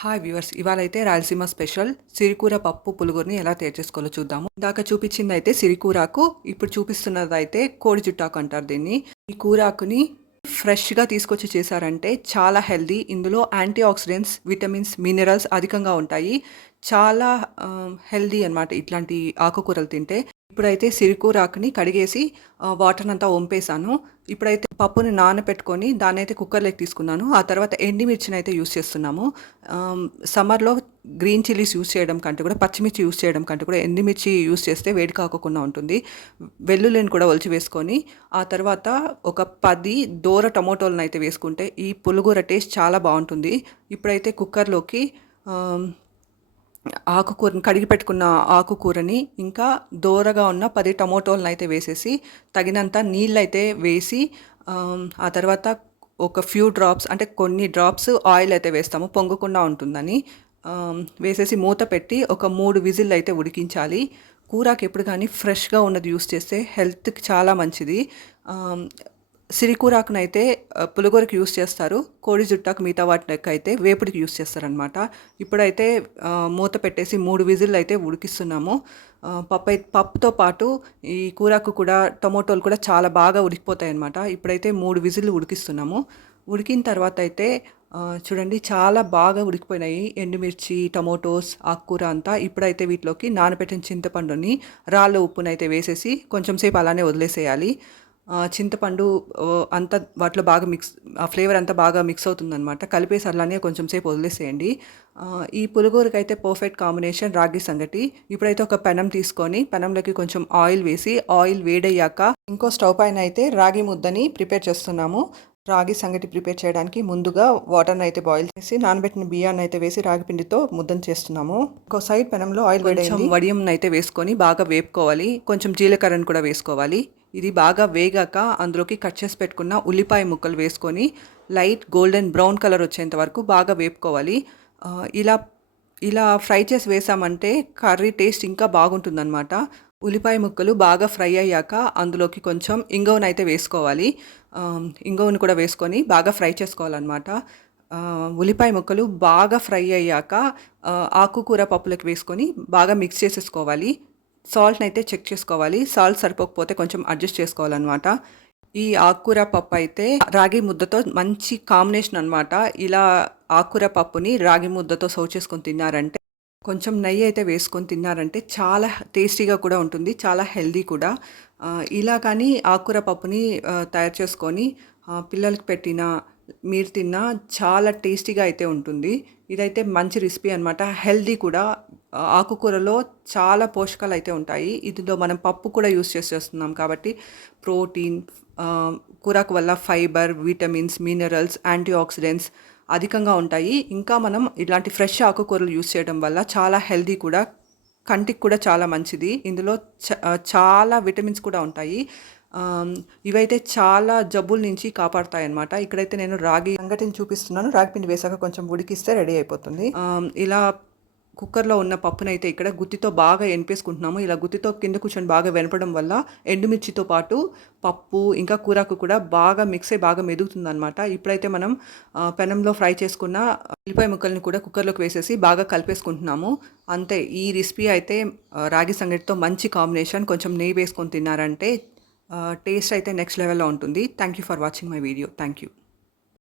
Hi viewers, ఇవాళైతే Rayalaseema special సిరికూర పప్పు పులుగురిని ఎలా తయారు చేసుకోవాలో చూద్దాము. ఇందాక చూపించింది అయితే సిరికూరాకు, ఇప్పుడు చూపిస్తున్నది అయితే కోడి జుట్టాకు అంటారు దీన్ని. ఈ కూరాకుని ఫ్రెష్గా తీసుకొచ్చి చేశారంటే చాలా హెల్దీ. ఇందులో యాంటీ ఆక్సిడెంట్స్, విటమిన్స్, మినరల్స్ అధికంగా ఉంటాయి. చాలా హెల్దీ అనమాట ఇట్లాంటి ఆకుకూరలు తింటే. ఇప్పుడైతే సిరికూరాకుని కడిగేసి వాటర్ అంతా వంపేశాను. ఇప్పుడైతే పప్పుని నానబెట్టుకొని దాన్ని అయితే కుక్కర్లోకి తీసుకున్నాను. ఆ తర్వాత ఎండిమిర్చిని అయితే యూస్ చేస్తున్నాము. సమ్మర్లో గ్రీన్ చిల్లీస్ యూస్ చేయడం కంటే కూడా, పచ్చిమిర్చి యూస్ చేయడం కంటే కూడా ఎండిమిర్చి యూస్ చేస్తే వేడి కాకుండా ఉంటుంది. వెల్లుల్లిని కూడా ఒలిచి వేసుకొని ఆ తర్వాత ఒక 10 దోర టమోటోలను అయితే వేసుకుంటే ఈ పులిగూర టేస్ట్ చాలా బాగుంటుంది. ఇప్పుడైతే కుక్కర్లోకి ఆకుకూరని కడిగి పెట్టుకున్న ఆకుకూరని ఇంకా దోరగా ఉన్న 10 టమోటోలను అయితే వేసేసి తగినంత నీళ్ళు అయితే వేసి ఆ తర్వాత ఒక ఫ్యూ డ్రాప్స్ అంటే కొన్ని డ్రాప్స్ ఆయిల్ అయితే వేస్తాము పొంగకుండా ఉంటుందని. వేసేసి మూత పెట్టి ఒక 3 విజిల్ అయితే ఉడికించాలి. కూరకి ఎప్పుడు కానీ ఫ్రెష్గా ఉన్నది యూస్ చేస్తే హెల్త్కి చాలా మంచిది. సిరికూరాకునైతే పులిగూరకి యూస్ చేస్తారు, కోడి జుట్టాకు మిగతా వాటికి అయితే వేపుడికి యూస్ చేస్తారనమాట. ఇప్పుడైతే మూత పెట్టేసి 3 విజిల్ అయితే ఉడికిస్తున్నాము. పప్పుతో పాటు ఈ కూరకు కూడా టమోటోలు కూడా చాలా బాగా ఉడికిపోతాయి అనమాట. ఇప్పుడైతే 3 విజిల్లు ఉడికిస్తున్నాము. ఉడికిన తర్వాత అయితే చూడండి చాలా బాగా ఉడికిపోయినాయి ఎండుమిర్చి, టమోటోస్, ఆకుకూర అంతా. ఇప్పుడైతే వీటిలోకి నానబెట్టిన చింతపండుని రాళ్ళ ఉప్పునైతే వేసేసి కొంచెం సేపు అలానే వదిలేసేయాలి. చింతపండు అంతా వాటిలో బాగా ఆ ఫ్లేవర్ అంతా బాగా మిక్స్ అవుతుందన్నమాట. కలిపేసి అలానే కొంచెం సేపు వదిలేసేయండి. ఈ పులిగూరకి అయితే పర్ఫెక్ట్ కాంబినేషన్ రాగి సంగటి. ఇప్పుడైతే ఒక పెనం తీసుకొని పెనంలోకి కొంచెం ఆయిల్ వేసి, ఆయిల్ వేడయ్యాక ఇంకో స్టవ్ పైన అయితే రాగి ముద్దని ప్రిపేర్ చేస్తున్నాము. రాగి సంగటి ప్రిపేర్ చేయడానికి ముందుగా వాటర్ని అయితే బాయిల్ చేసి నానబెట్టిన బియ్యాన్ని అయితే వేసి రాగి పిండితో ముద్దను చేస్తున్నాము. ఇంకో సైడ్ పెనంలో ఆయిల్ వేడైంది, వడియం అయితే వేసుకొని బాగా వేపుకోవాలి. కొంచెం జీలకర్రను కూడా వేసుకోవాలి. ఇది బాగా వేగాక అందులోకి కట్ చేసి పెట్టుకున్న ఉల్లిపాయ ముక్కలు వేసుకొని లైట్ గోల్డెన్ బ్రౌన్ కలర్ వచ్చేంత వరకు బాగా వేపుకోవాలి. ఇలా ఇలా ఫ్రై చేసి వేసామంటే కర్రీ టేస్ట్ ఇంకా బాగుంటుందన్నమాట. ఉల్లిపాయ ముక్కలు బాగా ఫ్రై అయ్యాక అందులోకి కొంచెం ఇంగువనైతే వేసుకోవాలి. ఇంగువను కూడా వేసుకొని బాగా ఫ్రై చేసుకోవాలన్నమాట. ఉల్లిపాయ ముక్కలు బాగా ఫ్రై అయ్యాక ఆకుకూర పప్పులకు వేసుకొని బాగా మిక్స్ చేసేసుకోవాలి. సాల్ట్ని అయితే చెక్ చేసుకోవాలి. సాల్ట్ సరిపోకపోతే కొంచెం అడ్జస్ట్ చేసుకోవాలన్నమాట. ఈ ఆకుకూర పప్పు అయితే రాగి ముద్దతో మంచి కాంబినేషన్ అనమాట. ఇలా ఆకుకూర పప్పుని రాగి ముద్దతో సర్వ్ చేసుకొని తిన్నారంటే, కొంచెం నెయ్యి అయితే వేసుకొని తిన్నారంటే చాలా టేస్టీగా కూడా ఉంటుంది, చాలా హెల్దీ కూడా. ఇలా కానీ ఆకుకూర పప్పుని తయారు చేసుకొని పిల్లలకి పెట్టినా మీరు తిన్నా చాలా టేస్టీగా అయితే ఉంటుంది. ఇదైతే మంచి రెసిపీ అనమాట, హెల్దీ కూడా. ఆకుకూరలో చాలా పోషకాలు అయితే ఉంటాయి. ఇందులో మనం పప్పు కూడా యూస్ చేస్తున్నాం కాబట్టి ప్రోటీన్, కూరకు వల్ల fibre, vitamins, minerals, antioxidants అధికంగా ఉంటాయి. ఇంకా మనం ఇలాంటి ఫ్రెష్ ఆకుకూరలు యూస్ చేయడం వల్ల చాలా హెల్దీ కూడా, కంటికి కూడా చాలా మంచిది. ఇందులో చాలా విటమిన్స్ కూడా ఉంటాయి. ఇవైతే చాలా జబ్బుల నుంచి కాపాడుతాయి అన్నమాట. ఇక్కడైతే నేను రాగి సంగటిని చూపిస్తున్నాను. రాగి పిండి వేసాక కొంచెం ఉడికిస్తే రెడీ అయిపోతుంది. ఇలా కుక్కర్లో ఉన్న పప్పునైతే ఇక్కడ గుత్తితో బాగా ఎనిపేసుకుంటున్నాము. ఇలా గుత్తితో కింద కూర్చొని బాగా వెనపడం వల్ల ఎండుమిర్చితో పాటు పప్పు ఇంకా కూరకు కూడా బాగా మిక్స్ అయ్యి బాగా మెదుగుతుంది అనమాట. ఇప్పుడైతే మనం పెనంలో ఫ్రై చేసుకున్న ఉల్లిపాయ ముక్కల్ని కూడా కుక్కర్లోకి వేసేసి బాగా కలిపేసుకుంటున్నాము. అంతే, ఈ రెసిపీ అయితే రాగి సంగటితో మంచి కాంబినేషన్. కొంచెం నెయ్యి వేసుకొని తిన్నారంటే టేస్ట్ అయితే నెక్స్ట్ లెవెల్లో ఉంటుంది. Thank you for watching my video. Thank you.